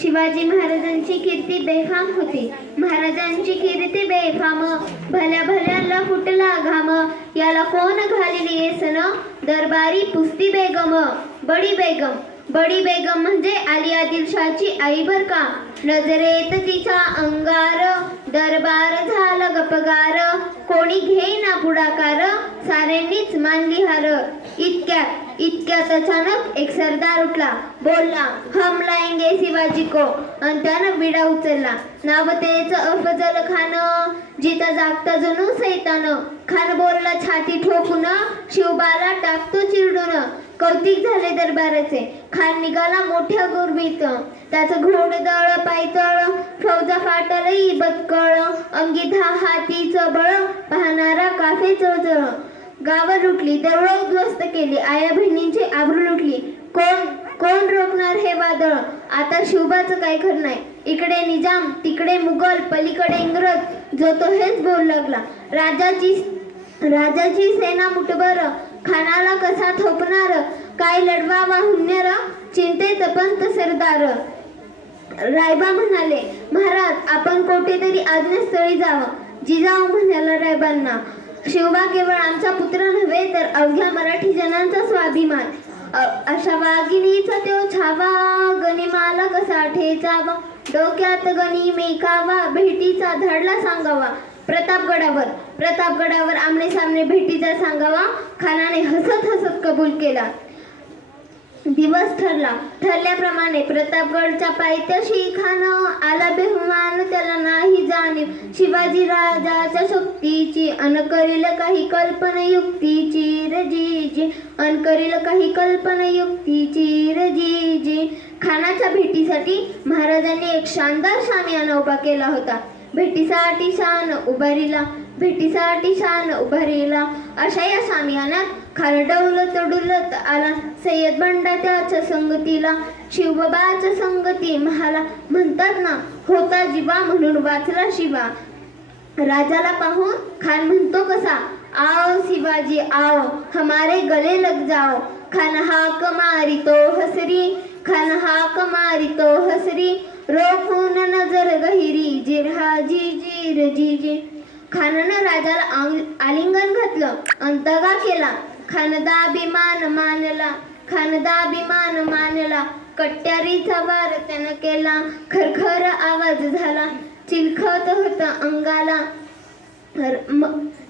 शिवाजी महाराजांची कीर्ती बेफाम होती. महाराजांची कीर्ती बेफाम, भल्या भल्याला फुटला घाम. याला कोण घालिली येसन, दरबारी पुस्ती बेगम. बडी बेगम म्हणजे आली आदिलशाची आई बर का. नजरेत तिचा अंगार, दरबार झाला गपगार. कोणी घेईना पुढाकार, साऱ्यांनीच मानली हार. इतक्यात अचानक एक सरदार उठला, बोलला, हम लाएंगे शिवाजी को. आणि त्यानं विडा उचलला. नाव तेच अफजल खान, जिता जागता जणू सैतान. खान बोलला छाती ठोकून, शिवबाला टाकतो चिरडून. कौतिक झाले दरबाराचे. खान निघाला मोठ्या गुरबीत, त्याचं घोडदळ पायतळ, फौजा फाटलई बतकळ. अंगी 10 हातीचं बळ, पाहणारा काफे चळचळ. गावं लुटली, देवळं उद्ध्वस्त केली, आया बहिणींची आबरू लुटली. कोण रोखणार हे वादळ. आता शिवबाचं काय खरं नाही. इकडे निजाम, तिकडे मुघल, पलीकडे इंग्रज. जो तो हेच बोलू लागला. राजाची सेना मुठभर, खानाला कसा थोपणार. काय लढवावा हुन्नर, चिंतेत पंत सरदार. रायबा म्हणाले, महाराज आपण कोठेतरी आज्ञास्थळी जावं. जिजाऊ म्हणाला रायबांना, शिवबा केवळ आमचा पुत्र नव्हे तर अवघ्या मराठी जनांचा स्वाभिमान. अशा वाघिणीचा तो छावा, गनिमाला कसा ठेचावा. डोक्यात गणी मेकावा, भेटीचा धडला सांगावा. प्रतापगडावर आमने सामने भेटीचा सांगावा. खानाने हसत कबूल केला. दिवस ठरल्याप्रमाणे प्रतापगडच्या पायथ्याशी खान आला. बेहुमान त्याला नाही जाणीव, शिवाजी राजाच्या शक्तीची. अन करील काही कल्पना युक्तीची रजीजी. अन करील काही कल्पना युक्तीची रजीजी. खानाच्या भेटीसाठी महाराजांनी एक शानदार शामियाना उभा केला होता. भेटीसाठी शान उभारीला. अशा या शामियानात खान डौलत आला. सय्यद बंडा त्याच्या संगतीला. शिवबाच्या संगती महाला म्हणतात ना, होता जीवा म्हणून वाचला शिवा. राजाला पाहून खान म्हणतो कसा, आओ शिवाजी आओ, हमारे गले लग जाओ. खान हाक मारी तो हसरी. रोखून नजर गहिरी, जिरजी. खानानं राजाला आलिंगन घातलं, अंतगा केला. खानदाभिमान मानला. कट्यारीचा वार त्यानं केला. खरखर आवाज झाला, चिलखत होत अंगाला.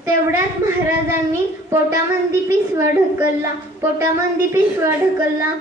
तेवढ्यात महाराजांनी पोटामंदी पिसवा ढकलला.